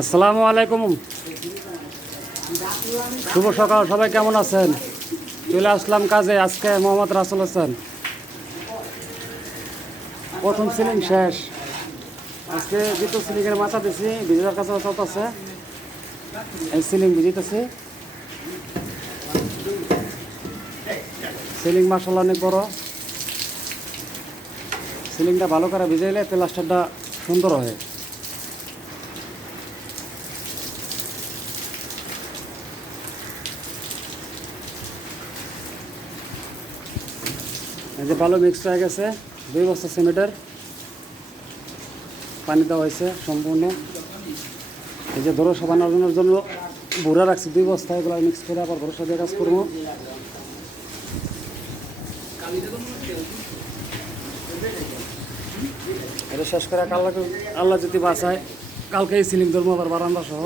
আসসালামু আলাইকুম, শুভ সকাল। সবাই কেমন আছেন? চলে আসলাম কাজে। আজকে মোহাম্মদ রাসেল হোসেন। প্রথম সিলিং শেষ, আজকে দ্বিতীয় সিলিংয়ের মাথা দিছি। ভিজিটার কাছে চলতেছে, এই সিলিং ভিজিতেছি। সিলিং মার্শাল্লাহ অনেক বড়। সিলিংটা ভালো করে ভিজাইলে প্লাস্টারটা সুন্দর হয়। এই যে ভালো মিক্স হয়ে গেছে। 2 বস্তা সিমেন্টের পানি দেওয়া হয়েছে সম্পূর্ণ। এই যে ভরসা বানানোর জন্য ভুরা রাখছি 2 বস্তা। এগুলো মিক্স করে আবার ভরসা দিয়ে কাজ করবো। এটা শেষ করে আল্লাহ যদি বাঁচায় কালকে এই সিলিং ধরবো আবার বারান্দা সহ।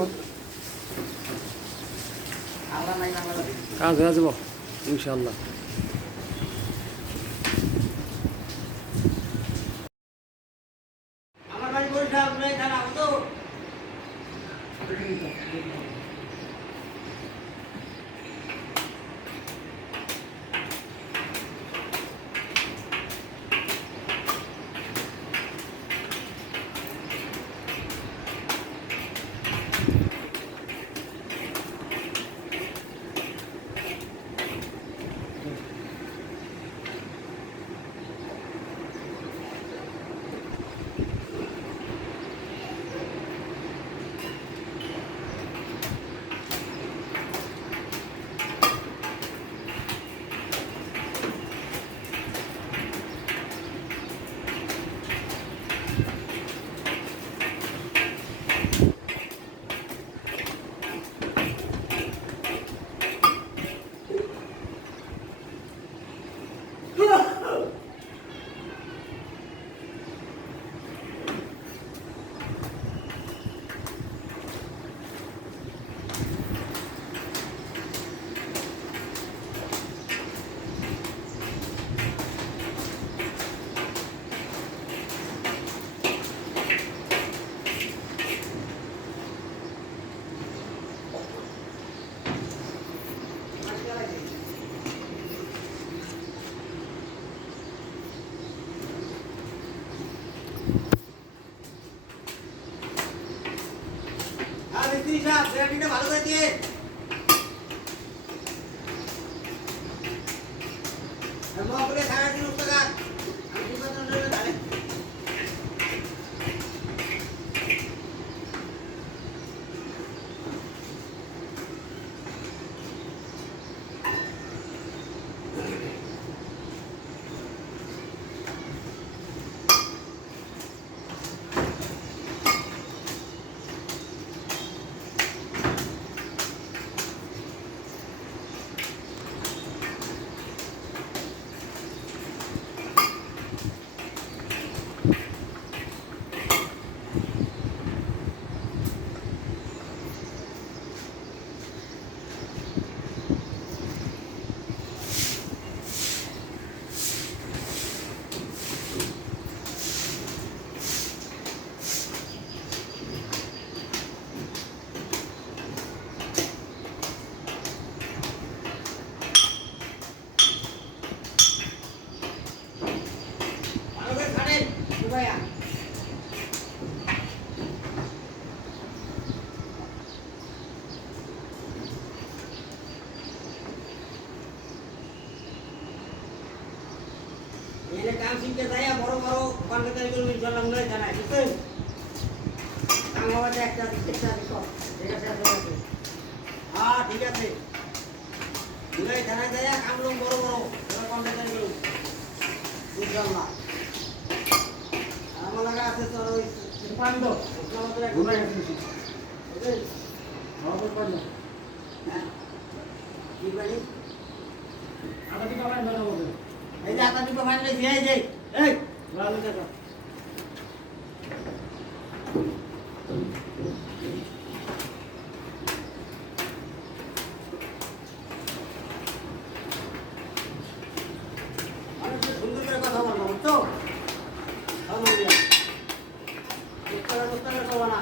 কাজ হয়ে যাব ইনশাআল্লাহ। ভালো করে দিয়ে ভাইয়া এনে কাম শিখতে যায় বড় বড় কন্ট্রাক্টর গুলো ইনশাআল্লাহ নয় জানাই বুঝছেন কাম হবে একটা সব ঠিক আছে হ্যাঁ ঠিক আছে নয় জানাই যায় কাম লোক বড় বড় কন্ট্রাক্টর গুলো ইনশাআল্লাহ আমার লাগা আছে তো ওই পান্ড আমাদের ঘুরে গেছে ওকে হবে পান্ড হ্যাঁ কি বলি আটা কি পাবেন না হবে এই যে আটা কি পাবেন এই যে এই ভালো দেখো আরে সুন্দর করে কথা বলবো তো হ্যাঁ বলিয়া কথা না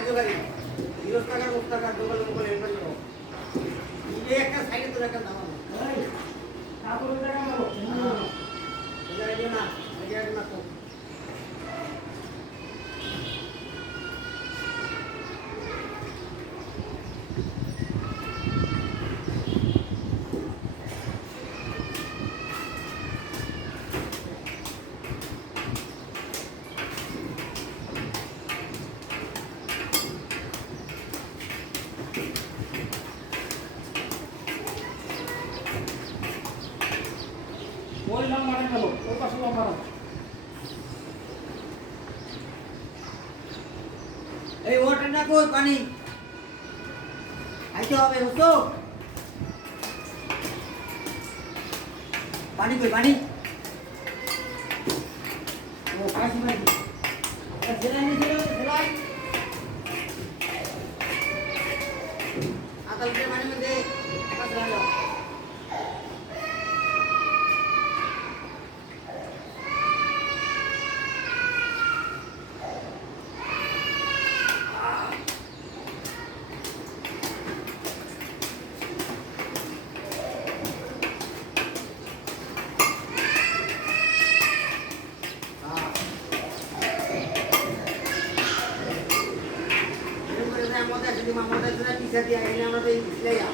কার্যকারী বিরোধ টাকার মুখ টাকার দোকান মোকাল এনভার করো এই একটা সাইডে তো একটা দাম তারপরে টাকা দাও এটা আইডিয়া না তো ওই লম্বাটা গেল ওই পাশে লম্বাটা এই ওয়াটারটা কই পানি আইতে হবে বুঝছো পানি কই পানি ও কাশি ভাই জেলাই নি জেলাই আদালতে মানে মধ্যে কাজ রাখো যদি মামাদের জন্য পিছা দিয়ে এনে আমরা তো এই পিছলে যাও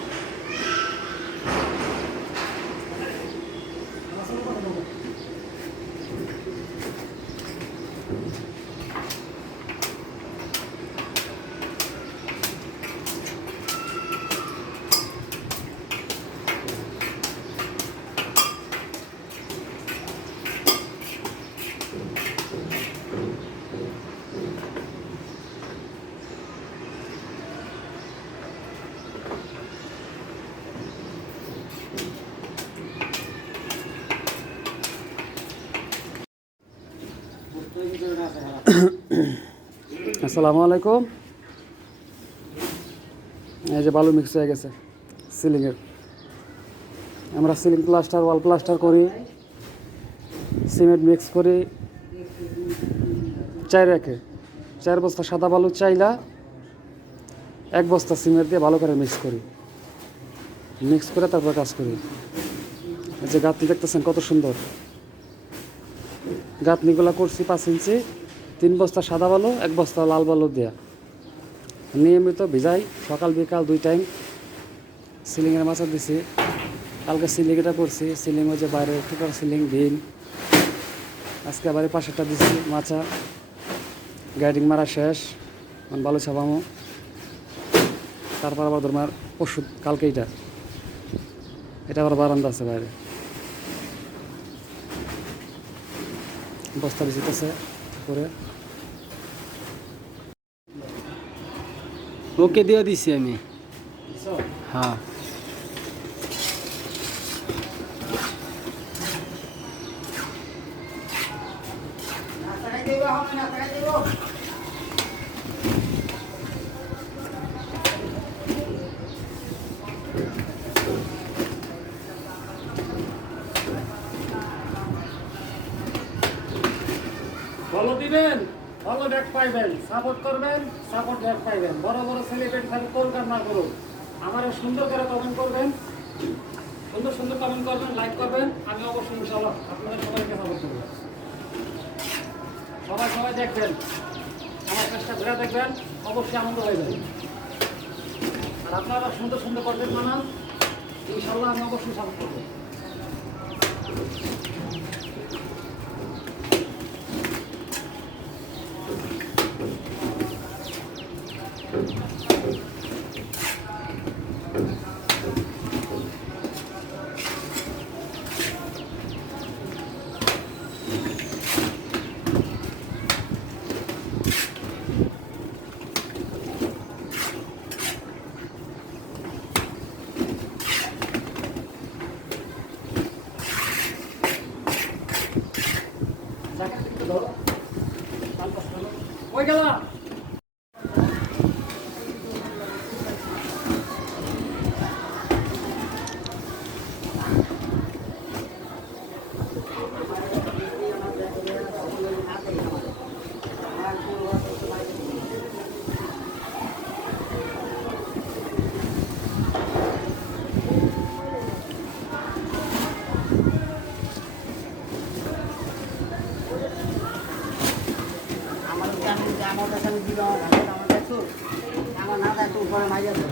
আসসালামু আলাইকুম। এই যে বালু মিক্স হয়ে গেছে সিলিংয়ের। আমরা সিলিং প্লাস্টার ওয়াল প্লাস্টার করি, সিমেন্ট মিক্স করি 4 বস্তা সাদা বালু চাইলা 1 বস্তা সিমেন্ট দিয়ে ভালো করে মিক্স করি, মিক্স করে তারপর কাজ করি। এই যে গাঁথনি দেখতেছেন কত সুন্দর, গাঁথনিগুলো করছি 5 ইঞ্চি, 3 বস্তা সাদা বালু 1 বস্তা লাল বালু দেয়া, নিয়মিত ভিজাই সকাল বিকাল 2 টাইম। সিলিংয়ের মাচা দিছি, কালকে সিলিং এটা করছি, সিলিং ওই যে বাইরে টোটাল সিলিং বিম, আজকে আবার পাশেরটা দিছি মাচা, গাইডিং মারা শেষ, বালু ছাপামো, তারপর আবার তোমার ওষুধ কালকে এটা আবার বারান্দা আছে বাইরে, বস্তা বিছিতেছে করে ওকে দিয়ে দিছি আমি। হ্যাঁ টাকা দেব হবে না টাকা দেব ভালো দিবেন, ভালো ব্যাগ পাইবেন, সাপোর্ট করবেন, সাপোর্ট ব্যাগ পাইবেন। বড় বড় সেলিব্রিটি খালি করুক আর না করুক, আমার সুন্দর করে কমেন্ট করবেন, সুন্দর সুন্দর কমেন্ট করবেন, লাইক করবেন, আমি অবশ্যই ইনশাআল্লাহ আপনাদের সবাইকে সাপোর্ট করব। সবাই দেখবেন, আমার কাজটা ঘুরে দেখবেন, অবশ্যই আনন্দ হয়ে যাবে। আর আপনারা সুন্দর সুন্দর কন্টেন্ট বানান, ইনশাআল্লাহ আমি অবশ্যই সাপোর্ট করবো। ওই গেলা আমি আমার কাছে আমি দিলাম আমার দেখছো আমার না দেখো উপরে মাই আছে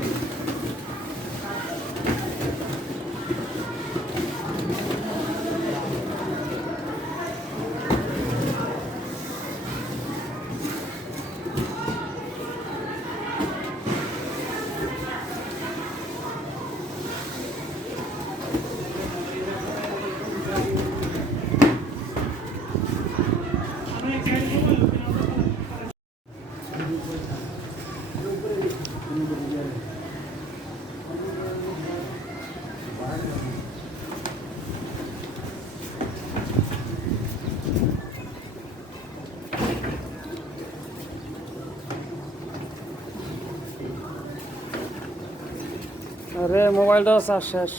আরে মোবাইলটাও চার্জ শেষ।